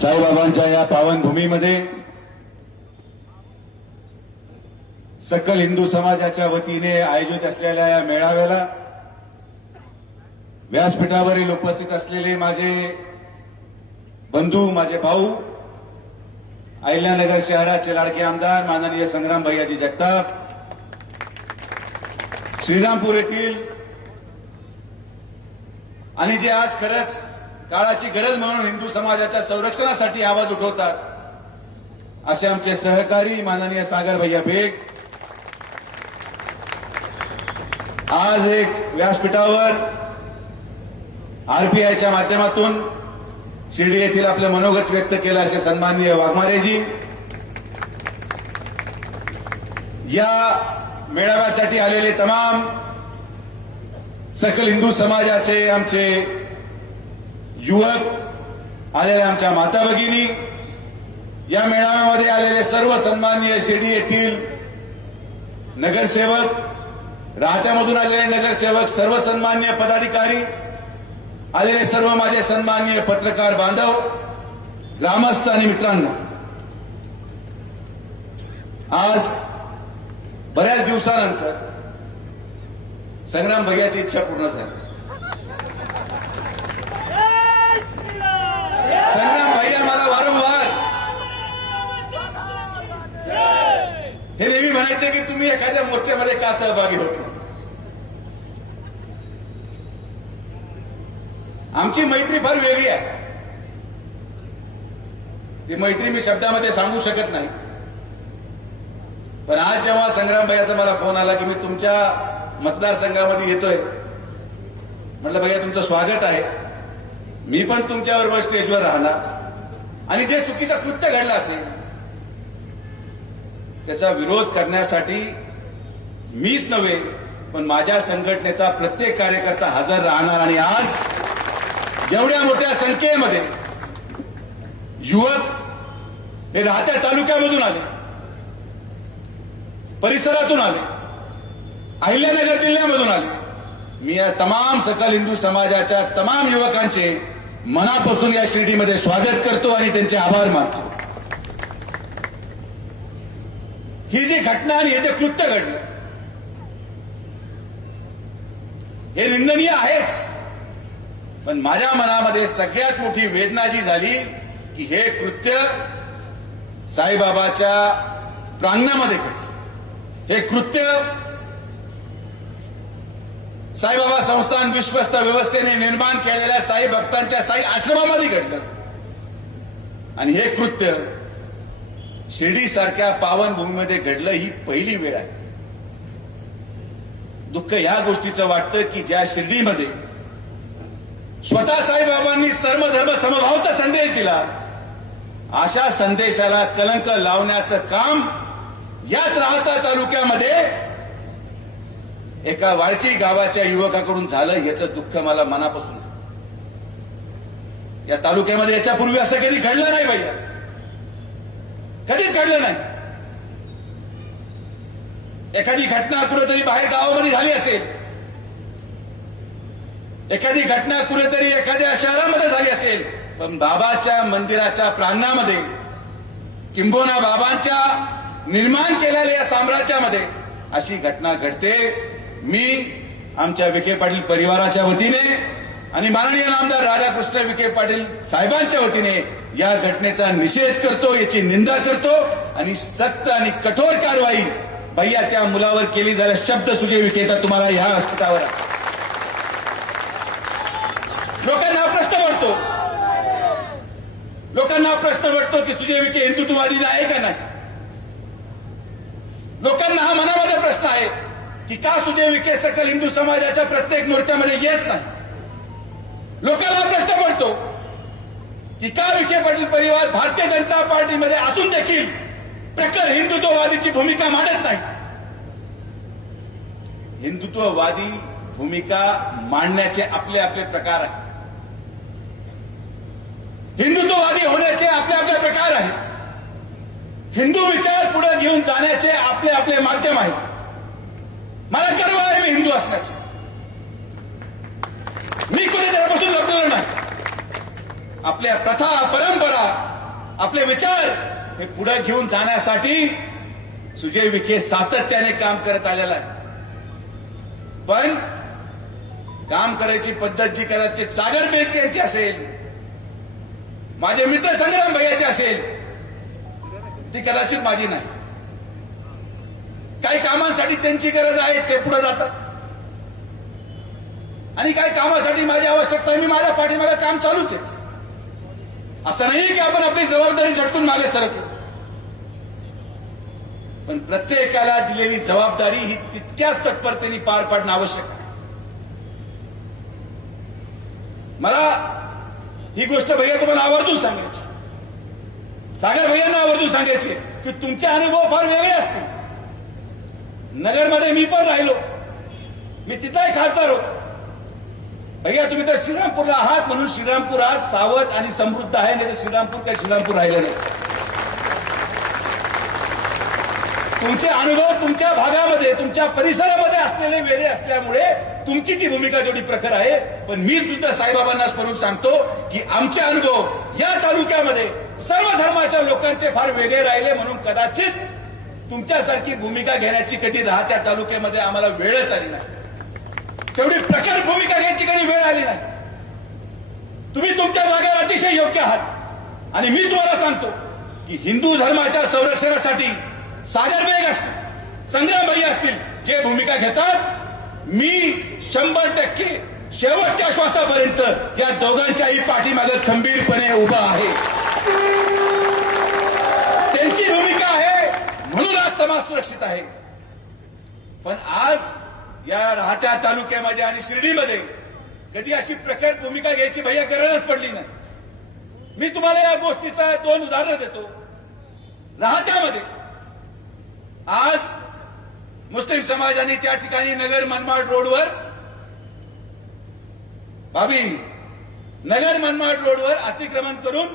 साईबाबांच्या या पावनभूमीमध्ये सकल हिंदू समाजाच्या वतीने आयोजित असलेल्या या मेळाव्याला व्यासपीठावरील उपस्थित असलेले माझे बंधू, माझे भाऊ, अहिल्यानगर शहराचे लाडके आमदार माननीय संग्राम भैयाजी जगताप, श्रीरामपूर येथील आणि जे आज खरंच काळाची गरज म्हणून हिंदू समाजाच्या संरक्षणासाठी आवाज उठवतात असे आमचे सहकारी माननीय सागर भैया बेग, आज एक व्यासपीठावर आरपीआयच्या माध्यमातून शिर्डी येथील आपले मनोगत व्यक्त केलं असे सन्माननीय वाघमारेजी, या मेळाव्यासाठी आलेले तमाम सकल हिंदू समाजाचे आमचे युवक, आलेले आमच्या माता भगिनी, या मेळाव्यामध्ये आलेले सर्व सन्माननीय शिर्डी येथील नगरसेवक, राहत्यामधून आलेले नगरसेवक, सर्व सन्माननीय पदाधिकारी, आलेले सर्व माझे सन्माननीय पत्रकार बांधव, ग्रामस्थ आणि मित्रांनो, आज बऱ्याच दिवसानंतर संग्राम भैयाची इच्छा पूर्ण झाली. संग्राम भैया मला वारंवार हे नेहमी म्हणायचे की तुम्ही एखाद्या मोर्चामध्ये का सहभागी होत नाही. आमची मैत्री फार वेगळी आहे. ती मैत्री मी शब्दामध्ये सांगू शकत नाही. पण आज जेव्हा संग्राम भैयाचा मला फोन आला की मी तुमच्या मतदारसंघामध्ये येतोय, म्हटलं भैया तुमचं स्वागत आहे, मी पण तुमच्याबरोबर स्टेजवर राहणार आणि जे चुकीचं कृत्य घडलं असेल त्याचा विरोध करण्यासाठी मीच नव्हे पण माझ्या संघटनेचा प्रत्येक कार्यकर्ता हजर राहणार. आणि आज एवढ्या मोठ्या संख्येमध्ये युवक हे राहत्या तालुक्यामधून आले, परिसरातून आले, अहिल्यानगर जिल्ह्यामधून आले. मी या तमाम सकल हिंदू समाजाच्या तमाम युवकांचे मनापासून या शिर्डीमध्ये स्वागत करतो आणि त्यांचे आभार मानतो. ही जी घटना आणि हे जे कृत्य घडलं हे निंदनीय आहेच, पण माझ्या मनामध्ये सगळ्यात मोठी वेदना जी झाली की हे कृत्य साईबाबाच्या प्रांगणामध्ये घडलं. हे कृत्य साईबाबा संस्थान विश्वस्त व्यवस्थेने निर्माण केलेल्या साई भक्तांच्या साई आश्रमामध्ये घडलं. आणि हे कृत्य शिर्डी सारख्या पावनभूमीमध्ये घडलं ही पहिली वेळ आहे. दुःख या गोष्टीचं वाटतं की ज्या शिर्डीमध्ये स्वतः साईबाबांनी सर्वधर्म समभावचा संदेश दिला, अशा संदेशाला कलंक लावण्याचं काम याच राहता तालुक्यामध्ये एका वाळची गावाच्या युवकाकडून झालं. याचं दुःख मला मनापासून. या तालुक्यामध्ये याच्यापूर्वी असं कधी घडलं नाही भैया, कधीच घडलं नाही. एखादी घटना कुठेतरी बाहेर गावामध्ये झाली असेल, एखादी घटना कुठेतरी एखाद्या शहरामध्ये झाली असेल, पण बाबाच्या मंदिराच्या प्रांगणामध्ये किंबोना बाबांच्या निर्माण केलेल्या या साम्राज्यामध्ये अशी घटना घडते. मी आमच्या विखे पाटील परिवाराच्या वतीने आणि माननीय आमदार राधाकृष्ण विखे पाटील साहेबांच्या वतीने या घटनेचा निषेध करतो, याची निंदा करतो आणि सक्त आणि कठोर कारवाई भैया त्या मुलावर केली जाईल शब्द सुजय विखे तर तुम्हाला या व्यासपीठावर. लोकांना प्रश्न पडतो की सुजय विखे हिंदुत्ववादी आहे का नाही. लोकांना हा मनामध्ये प्रश्न आहे की का सुजय विखे सकल हिंदू समाजाच्या प्रत्येक मोर्चामध्ये येत नाही. लोकांना प्रश्न पडतो की का विखे पाटील परिवार भारतीय जनता पार्टीमध्ये असून देखील प्रखर हिंदुत्ववादीची भूमिका मांडत नाही. हिंदुत्ववादी भूमिका मांडण्याचे आपले आपले प्रकार आहेत. हिंदुत्ववादी होण्याचे आपले आपले प्रकार आहेत. हिंदू विचार पुढे घेऊन जाण्याचे आपले आपले माध्यम आहेत. मला गर्व आहे मी हिंदू असण्याचे. मी कोणी त्यापासून लपलेलो नाही. आपल्या प्रथा परंपरा आपले विचार हे पुढे घेऊन जाण्यासाठी सुजय विखे सातत्याने काम करत आलेला आहे. पण काम करायची पद्धत जी करत ते सागर बेग यांची असेल, माझे मित्र संग्राम भैयाचे असेल, ती कदाचित माझी नाही. काही कामांसाठी त्यांची गरज आहे ते पुढे जातात आणि काही कामासाठी माझी आवश्यकता आहे, मी माझ्या पाठीमागे काम चालूच आहे. असं नाही की आपण आपली जबाबदारी झटकून मागे सरकलो, पण प्रत्येकाला दिलेली जबाबदारी ही तितक्याच तत्परतेने पार पाडणं आवश्यक आहे. मला ही गोष्ट भैया तुम्हाला आवर्जून सांगायची, सागर भैयांना आवर्जून सांगायची की तुमचे अनुभव फार वेगळे असतील. नगरमध्ये मी पण राहिलो, मी तिथलाही खासदार होतो. भैया तुम्ही तर श्रीरामपूरला आहात म्हणून श्रीरामपूर आज सावध आणि समृद्ध आहे, नाही तर श्रीरामपूर काही श्रीरामपूर राहिलं नाही. तुमचे अनुभव तुमच्या भागामध्ये तुमच्या परिसरामध्ये असलेले वेगळे असल्यामुळे तुमची ती भूमिका जेवढी प्रखर आहे. पण मी सुद्धा साईबाबांना स्मरून सांगतो की आमचे अनुभव या तालुक्यामध्ये सर्व धर्माच्या लोकांचे फार वेगळे राहिले म्हणून कदाचित तुमच्यासारखी भूमिका घेण्याची कधी राहत्या तालुक्यामध्ये आम्हाला वेळच आली नाही. तेवढी प्रखर भूमिका घ्यायची कधी वेळ आली नाही. तुम्ही तुमच्या जागेवर अतिशय योग्य आहात आणि मी तुम्हाला सांगतो की हिंदू धर्माच्या संरक्षणासाठी सागर बेग असतील, संग्राम भैया असतील, जे भूमिका घेतात, मी 100% शेवटच्या श्वासापर्यंत या दोघांच्याही पाठीमागे खंबीरपणे उभा आहे. त्यांची भूमिका आहे म्हणून आज समाज सुरक्षित आहे. पण आज या राहत्या तालुक्यामध्ये आणि शिर्डीमध्ये कधी अशी प्रखर भूमिका घ्यायची भैया गरजच पडली नाही. मी तुम्हाला या गोष्टीचा 2 उदाहरणं देतो. राहत्यामध्ये आज मुस्लिम समाजाने त्या ठिकाणी नगर मनमाड रोडवर नगर मनमाड रोडवर अतिक्रमण करून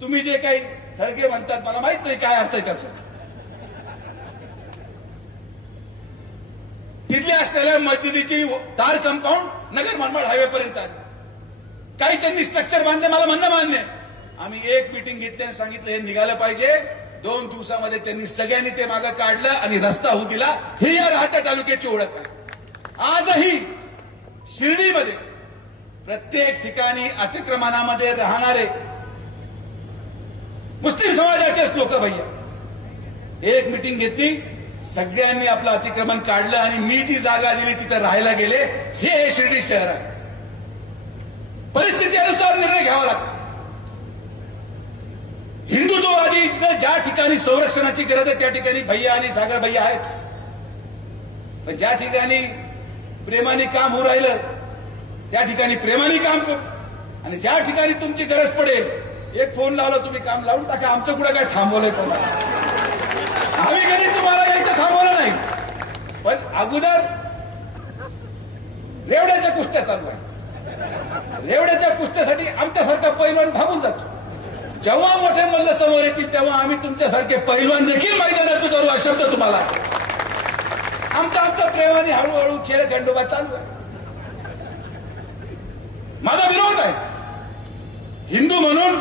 तुम्ही जे काही थळगे म्हणतात, मला माहित नाही काय अर्थ आहे त्याचा, तिथल्या असलेल्या मस्जिदीची तार कंपाऊंड नगर मनमाड हायवे पर्यंत आली. काही त्यांनी स्ट्रक्चर बांधले, मला म्हणणं मान्य आहे. आम्ही एक मीटिंग घेतली आणि सांगितलं हे निघालं पाहिजे. 2 दिवसामध्ये त्यांनी सगळ्यांनी ते मागं काढलं आणि रस्ता होऊ दिला. हे या राहत्या तालुक्याची ओळख आहे. आजही शिर्डीमध्ये प्रत्येक ठिकाणी अतिक्रमणामध्ये राहणारे मुस्लिम समाजाचेच लोक भैया एक मीटिंग घेतली, सगळ्यांनी आपलं अतिक्रमण काढलं आणि मी जी जागा दिली तिथे राहायला गेले. हे शिर्डी शहर आहे. परिस्थितीनुसार निर्णय घ्यावा लागतो. हिंदुत्ववादी ज्या ठिकाणी संरक्षणाची गरज आहे त्या ठिकाणी भैया आणि सागर भैया आहेच. पण ज्या ठिकाणी प्रेमाने काम होऊ राहिलं त्या ठिकाणी प्रेमाने काम करू आणि ज्या ठिकाणी तुमची गरज पडेल एक फोन लावला तुम्ही काम लावून टाका. आमचं कुठं काय थांबवलंय पण आम्ही कधी तुम्हाला यायचं थांबवलं नाही. पण अगोदर रेवड्याच्या कुस्त्या चालू आहे. रेवड्याच्या कुस्त्यासाठी आमच्यासारखा पैलवान भागून जातो. जेव्हा मोठे मल्ल समोर येतील तेव्हा आम्ही तुमच्यासारखे पैलवान देखील मैदानात उतरू हा शब्द तुम्हाला. आमचा प्रेमाने हळूहळू खेळ खंडोबा चालू आहे. माझा विरोध आहे. हिंदू म्हणून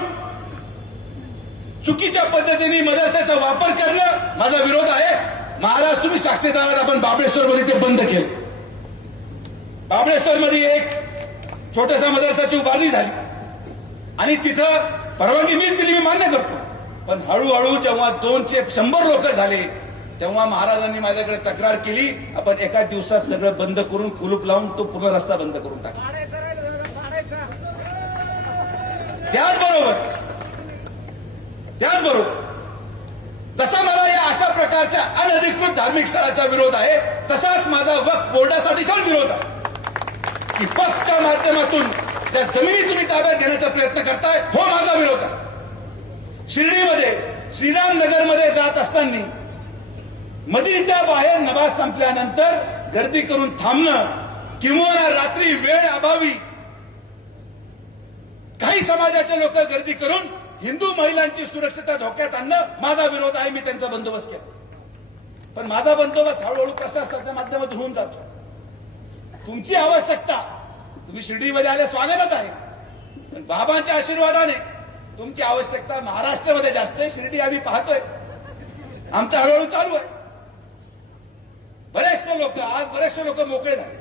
चुकीच्या पद्धतीने मदरसाचा वापर करणं माझा विरोध आहे. महाराज तुम्ही साक्षीदार आहात. आपण बाबळेश्वर मध्ये ते बंद केलं. बाबळेश्वर मध्ये एक छोट्याशा मदरसाची उभारणी झाली आणि तिथं परवानगी मीच दिली, मी मान्य करतो. पण हळूहळू जेव्हा 200 लोक झाले तेव्हा महाराजांनी माझ्याकडे तक्रार केली. आपण एका दिवसात सगळं बंद करून कुलूप लावून तो पूर्ण रस्ता बंद करून टाकला. त्याचबरोबर जसा मला या अशा प्रकारच्या अनधिकृत धार्मिक स्थळाचा विरोध आहे तसाच माझा वक्फ बोर्डासाठी पण विरोध आहे की वक्फच्या माध्यमातून त्या जमिनी तुम्ही ताब्यात घेण्याचा प्रयत्न करताय. हो माझा विरोध आहे. शिर्डीमध्ये श्रीरामनगरमध्ये जात असताना मदीच्या बाहेर नमाज संपल्यानंतर गर्दी करून थांबणं किंवा रात्री वेळ अभावी काही समाजाचे लोक गर्दी करून हिंदू महिलांची सुरक्षितता धोक्यात आणणं माझा विरोध आहे. मी त्यांचा बंदोबस्त केला. पण माझा बंदोबस्त हळूहळू प्रशासनाच्या माध्यमातून होऊन जातो. तुमची आवश्यकता तुम्ही शिर्डीमध्ये आले स्वागतच आहे. पण बाबांच्या आशीर्वादाने तुमची आवश्यकता महाराष्ट्रामध्ये जास्त आहे. शिर्डी आम्ही पाहतोय, आमचा हळूहळू चालू आहे. बरेचसे लोक मोकळे झाले.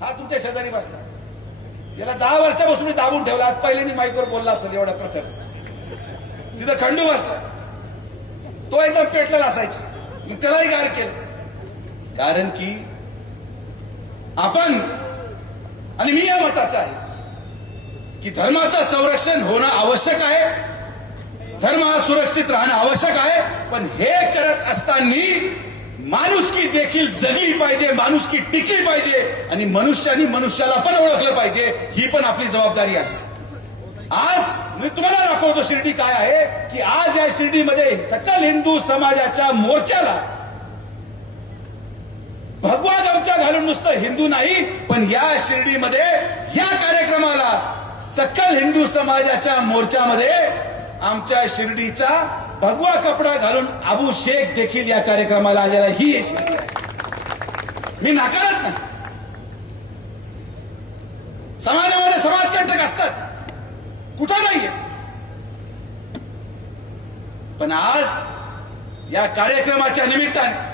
हा तुमच्या शेजारी बसला, त्याला 10 वर्षापासून मी दाबून ठेवला. आज पहिल्यांदा माईकवर बोलला असेल एवढा प्रकार. तिथं खंडू बसला, तो एकदम पेटलेला असायचा, मग त्यालाही गार केलं. कारण की आपण आणि मी या मताचा आहे की धर्माचं संरक्षण होणं आवश्यक आहे, धर्म हा सुरक्षित राहणं आवश्यक आहे. पण हे करत असताना माणुसकी देखील जगली पाहिजे, माणुसकी टिकली पाहिजे आणि मनुष्याने मनुष्याला पण ओळखलं पाहिजे. ही पण आपली जबाबदारी आहे. आज मी तुम्हाला दाखवतो शिर्डी काय आहे की आज या शिर्डीमध्ये सकल हिंदू समाजाच्या मोर्चाला भगवा गमछा घालून नुसतं हिंदू नाही, पण या शिर्डीमध्ये या कार्यक्रमाला सकल हिंदू समाजाच्या मोर्चामध्ये आमच्या शिर्डीचा भगवा कपडा घालून अबू शेख देखील या कार्यक्रमाला आलेला. ही शिर्डी आहे, मी नाकारत नाही. समाजामध्ये समाजकंटक असतात, कुठं नाहीये, पण आज या कार्यक्रमाच्या निमित्ताने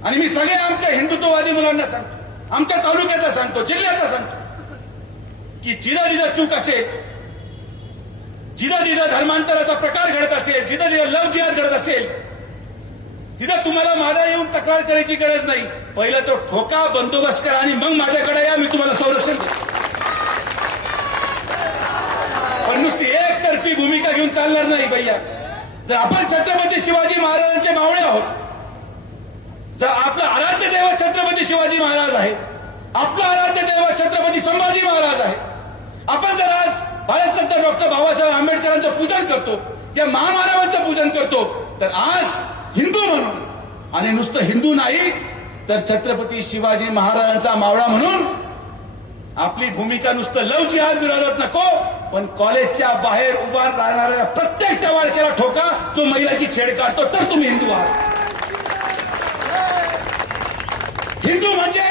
आणि मी सगळ्या आमच्या हिंदुत्ववादी मुलांना सांगतो, आमच्या तालुक्याला सांगतो, जिल्ह्याला सांगतो की जिथं जिथं चूक असेल, जिथं जिथं धर्मांतराचा प्रकार घडत असेल, जिथं जिथं लव जिहाद घडत असेल, तिथं तुम्हाला माझा येऊन तक्रार करायची गरज नाही. पहिलं तो ठोका, बंदोबस्त करा आणि मग माझ्याकडे या, मी तुम्हाला संरक्षण देतो. पण नुसती एकतर्फी भूमिका घेऊन चालणार नाही भैया. जर आपण छत्रपती शिवाजी महाराजांचे मावळे आहोत, जर आपलं आराध्य दैवत छत्रपती शिवाजी महाराज आहे, आपलं आराध्य दैवत छत्रपती संभाजी महाराज आहे, आपण जर आज भारतरत्न डॉक्टर बाबासाहेब आंबेडकरांचं पूजन करतो, या महामानवांचं पूजन करतो, तर आज हिंदू म्हणून आणि नुसतं हिंदू नाही तर छत्रपती शिवाजी महाराजांचा मावळा म्हणून आपली भूमिका नुसतं लव जिहाद विरोधात नको, पण कॉलेजच्या बाहेर उभा राहणाऱ्या प्रत्येक टवाळक्याला ठोका जो महिलाची छेड काढतो, तर तुम्ही हिंदू आहात. हिंदू म्हणजे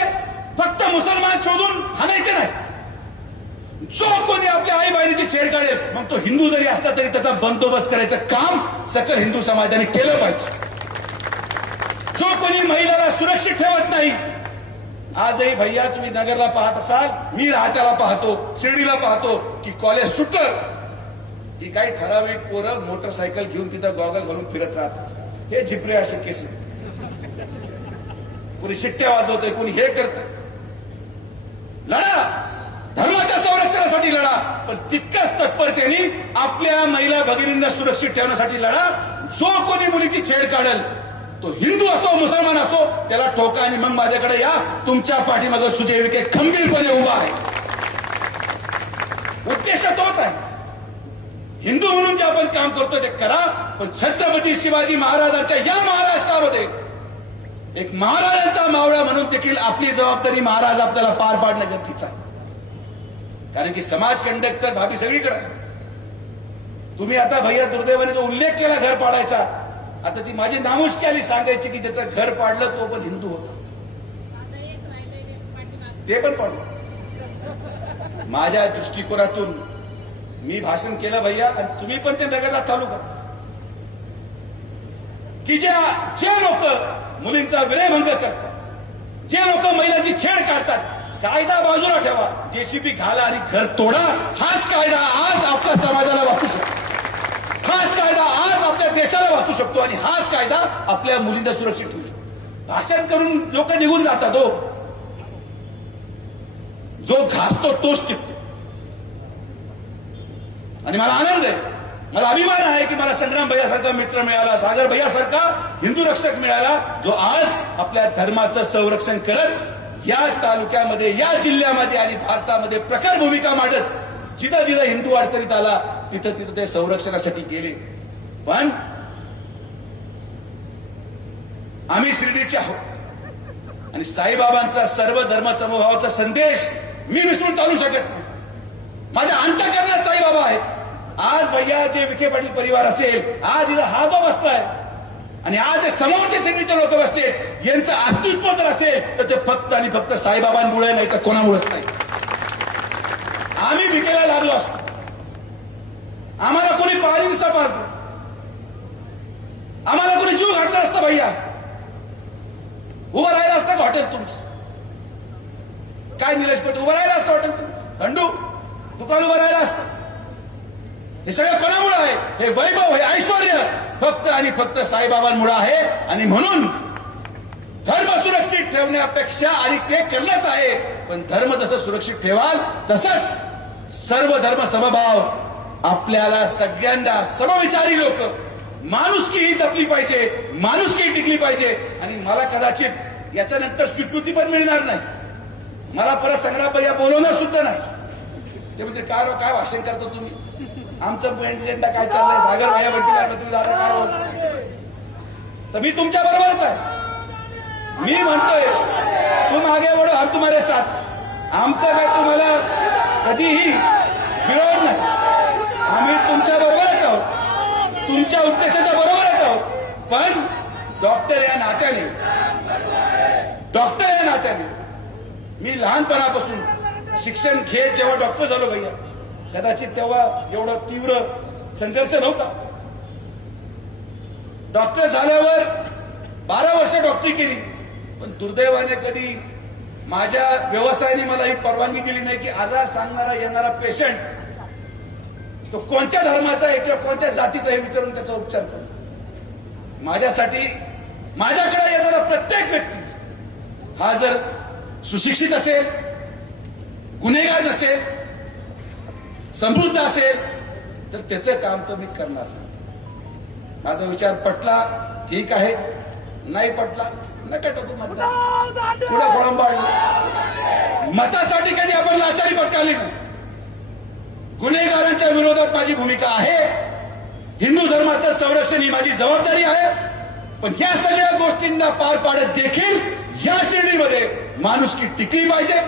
फक्त मुसलमान शोधून हाणायचे नाही. जो कोणी आपल्या आई बहिणीची छेड काढेल, मग तो हिंदू जरी असला तरी त्याचा बंदोबस्त करायचं काम सकल हिंदू समाजाने केलं पाहिजे. जो कोणी महिलाला सुरक्षित ठेवत नाही, आजही भैया तुम्ही नगरला पाहत असाल, मी राहत्याला पाहतो, शिर्डीला पाहतो की कॉलेज सुटलं की काही ठराविक पोरं मोटरसायकल घेऊन तिथं गॉगल घालून फिरत राहतात. हे झिपरे असे केस, कोणी शिट्ट्या वाजवतंय, कोणी हे करतंय. लढा, धर्माच्या संरक्षणासाठी लढा, पण तितक्याच तत्परतेने आपल्या महिला भगिनींना सुरक्षित ठेवण्यासाठी लढा. जो कोणी मुलीची छेड काढेल, तो हिंदू असो मुसलमान असो, त्याला ठोका आणि मग माझ्याकडे या. तुमच्या पाठीमागे सुजय विखे खंबीरपणे उभा आहे. उद्देश तोच आहे. हिंदू म्हणून जे आपण काम करतो ते करा, पण छत्रपती शिवाजी महाराजांच्या या महाराष्ट्रामध्ये एक महाराजांचा मावळा म्हणून देखील आपली जबाबदारी महाराज आपल्याला पार पाडणं गरजेचं आहे. कारण की समाज कंडक्ट तर भाभी सगळीकडे आहे. तुम्ही आता भैया दुर्दैवाने जो उल्लेख केला घर पाडायचा, आता ती माझी नामुष्की आली सांगायची की त्याचं घर पाडलं तो पण हिंदू होता, ते पण पाडलं. माझ्या दृष्टिकोनातून मी भाषण केलं भैया, आणि तुम्ही पण ते नगरला चालू करा की जे लोक मुलींचा विनयभंग करतात, जे लोक महिलांची छेड काढतात, कायदा बाजूला ठेवा, जेसीबी घाला आणि घर तोडा. हाच कायदा आज आपल्या समाजाला वाचू शकतो, हाच कायदा आज आपल्या देशाला वाचू शकतो आणि हाच कायदा आपल्या मुलींना सुरक्षित ठेवू शकतो. भाषण करून लोक निघून जातात. जो घासतो तोच टिकतो. आणि मला आनंद आहे, मला अभिमान आहे की मला संग्राम भैयासारखा मित्र मिळाला, सागर भैयासारखा हिंदू रक्षक मिळाला, जो आज आपल्या धर्माचं संरक्षण करत या तालुक्यामध्ये, या जिल्ह्यामध्ये आणि भारतामध्ये प्रखर भूमिका मांडत जिथं जिथं हिंदू अडचणीत आला तिथं तिथं ते संरक्षणासाठी गेले. पण आम्ही शिर्डीचे आहोत आणि साईबाबांचा सर्व धर्म समभावाचा संदेश मी विसरून चालू शकत नाही. माझ्या अंतःकरणात साईबाबा आहेत. आज भैया जे विखे पाटील परिवार असेल, आज इथं हा जो बसलाय आणि आज समोरचे शिर्डीचे लोक बसले, यांचं अस्तित्व जर असेल तर ते फक्त आणि फक्त साईबाबांमुळे नाही तर कोणामुळेच नाही. आम्ही भिकेला लागलो असतो, आम्हाला कोणी पाणी नसता पाजलं, आम्हाला कोणी जीव घातला असता भैया, उभं राहिलं असतं का हॉटेल तुमचं? काय निलेशपत उभं राहिलं असतं हॉटेल तुमचं? खंडू दुकान उभं राहिलं असतं? हे सगळं कोणामुळे आहे? हे वैभव, हे ऐश्वर्य फक्त आणि फक्त साईबाबांमुळे आहे. आणि म्हणून धर्म सुरक्षित ठेवण्यापेक्षा, आणि ते करणंच आहे, पण धर्म जसं सुरक्षित ठेवाल तसंच सर्व धर्म समभाव आपल्याला सगळ्यांना समविचारी लोक, माणुसकी ही जपली पाहिजे, माणुसकी टिकली पाहिजे. आणि मला कदाचित याच्यानंतर स्वीकृती पण मिळणार नाही, मला परत संग्राम भैया बोलवणार सुद्धा नाही. ते म्हणजे काय भाषण करतो तुम्ही, आमचं प्रेसिडेंटला काय चाललंय, सागर भैया म्हणतील तुम्ही दादा काय बोलतो, तर मी तुमच्या बरोबरच आहे. मी म्हणतोय तुम आगे बढो हम तुम्हारे साथ. आमचं काय तुम्हाला कधीही विरोध नाही, आम्ही तुमच्या बरोबरच आहोत, तुमच्या उद्देशाच्या बरोबरच आहोत. पण डॉक्टर या नात्याने मी लहानपणापासून शिक्षण घेत जेव्हा डॉक्टर झालो भैया, कदाचित तेव्हा एवढा तीव्र संघर्ष नव्हता. डॉक्टर झाल्यावर 12 वर्ष डॉक्टरी केली, पण दुर्दैवाने कधी माझ्या व्यवसायाने मला ही परवानगी दिली नाही की आजार सांगणारा येणारा पेशंट तो कोणत्या धर्माचा आहे किंवा कोणत्या जातीचा आहे विचारून त्याचा उपचार करू. माझ्यासाठी माझ्याकडे येणारा प्रत्येक व्यक्ती हा जर सुशिक्षित असेल, गुन्हेगार नसेल, समृद्ध असेल, तर त्याचं काम तर मी करणार. माझा विचार पटला ठीक आहे, नाही पटला नका टाकू मतदान, पुढे खोळंबाळलं. मतासाठी कधी आपण लाचारी पटकाली नाही. गुन्हेगारांच्या विरोधात माझी भूमिका आहे, हिंदू धर्माचं संरक्षण ही माझी जबाबदारी आहे. पण ह्या सगळ्या गोष्टींना पार पाडत देखील या श्रेणीमध्ये माणुसकी टिकली पाहिजे,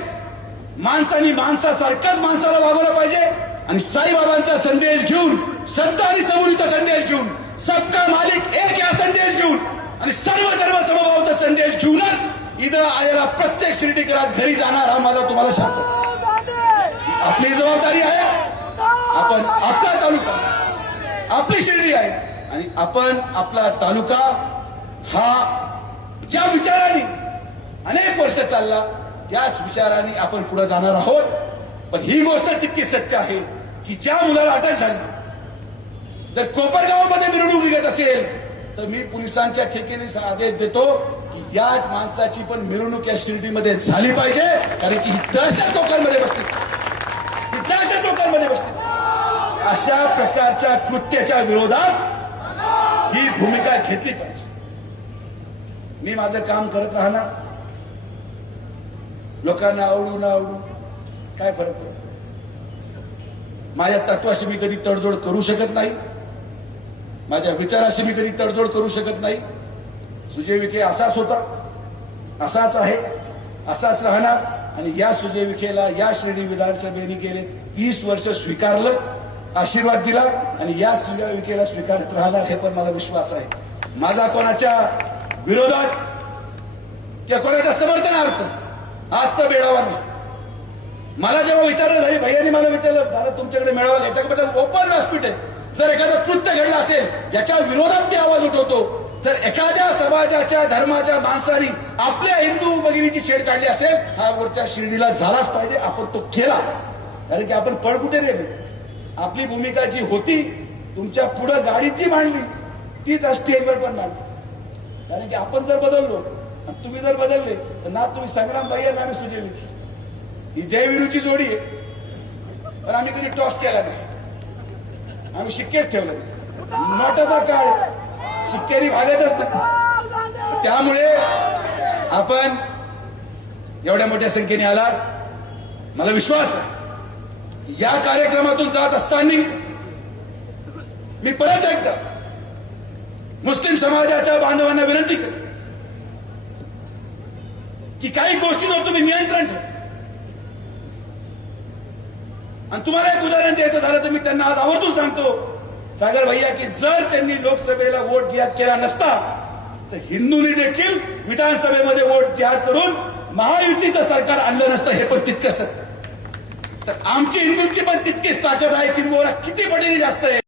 माणसाने माणसासारखंच माणसाला वागवलं पाहिजे. आणि साईबाबांचा संदेश घेऊन, सत्ता आणि सबुरीचा संदेश घेऊन, सबका मालिक एक या संदेश घेऊन आणि सर्व धर्म समभावाचा संदेश घेऊनच इथं आलेला प्रत्येक शिर्डीकर आज घरी जाणार, हा माझा तुम्हाला सांगतो. आपली जबाबदारी आहे, आपण आपला तालुका, आपली शिर्डी आहे आणि आपण आपला तालुका हा ज्या विचाराने अनेक वर्ष चालला त्याच विचाराने आपण पुढे जाणार आहोत. पण ही गोष्ट तितकी सत्य आहे की ज्या मुलाला अटक झाली, जर कोपरगावमध्ये मिरवणूक निघत असेल तर मी पोलिसांच्या ठेकेने आदेश देतो की याच माणसाची पण मिरवणूक या शिर्डीमध्ये झाली पाहिजे. कारण की ही दहशत लोकांमध्ये बसते, ही दहशत लोकांमध्ये बसते. अशा प्रकारच्या कृत्याच्या विरोधात ही भूमिका घेतली पाहिजे. मी माझं काम करत राहणार, लोकांना आवडू न आवडू काय फरक पडत. माझ्या तत्वाशी मी कधी तडजोड करू शकत नाही, माझ्या विचाराशी मी कधी तडजोड करू शकत नाही. सुजय विखे असाच होता, असाच आहे, असाच राहणार. आणि या सुजय विखेला या श्रेणी विधानसभेने गेले 20 वर्ष स्वीकारलं, आशीर्वाद दिला आणि या सुजय विखेला स्वीकारत राहणार, हे पण मला विश्वास आहे. माझा कोणाच्या विरोधात किंवा कोणाच्या समर्थनार्थ आजचा मेळावा नाही. मला जेव्हा विचारलं झाली, भैयानी मला विचारलं दादा तुमच्याकडे मेळावा घ्यायचा, ओपन व्यासपीठ आहे. जर एखादं कृत्य घडलं असेल ज्याच्या विरोधात ते आवाज उठवतो, जर एखाद्या समाजाच्या धर्माच्या माणसाने आपल्या हिंदू भगिनीची छेड काढली असेल, हा वरच्या शिर्डीला झालाच पाहिजे. आपण तो केला, कारण की आपण पळ कुठे गेलो. आपली भूमिका जी होती तुमच्या पुढे गाडीची मांडली तीच स्टेजवर पण मांडली. कारण की आपण जर बदललो आणि तुम्ही जर बदलले तर ना तुम्ही संग्राम भैया ना आम्ही सुजय विखे, ही जयवीरूची जोडी आहे. पण आम्ही कधी टॉस केला नाही, आम्ही शिक्केच ठेवलं नाही. नोटाचा काळ शिक्केरी भागतच नाही. त्यामुळे आपण एवढ्या मोठ्या संख्येने आलात, मला विश्वास आहे. या कार्यक्रमातून जात असताना मी परत एकदा मुस्लिम समाजाच्या बांधवांना विनंती करतो की काही गोष्टींवर तुम्ही नियंत्रण ठेवा. आणि तुम्हाला एक उदाहरण द्यायचं झालं तर मी त्यांना आज आवर्जून सांगतो सागर भैया की जर त्यांनी लोकसभेला वोट जिहाद केला नसता तर हिंदूंनी देखील विधानसभेमध्ये वोट जिहाद करून महायुतीचं सरकार आणलं नसतं, हे पण तितकंच सत्य. तर आमची हिंदूंची पण तितकीच ताकद आहे, किंबहुना किती पटीने जास्त आहे.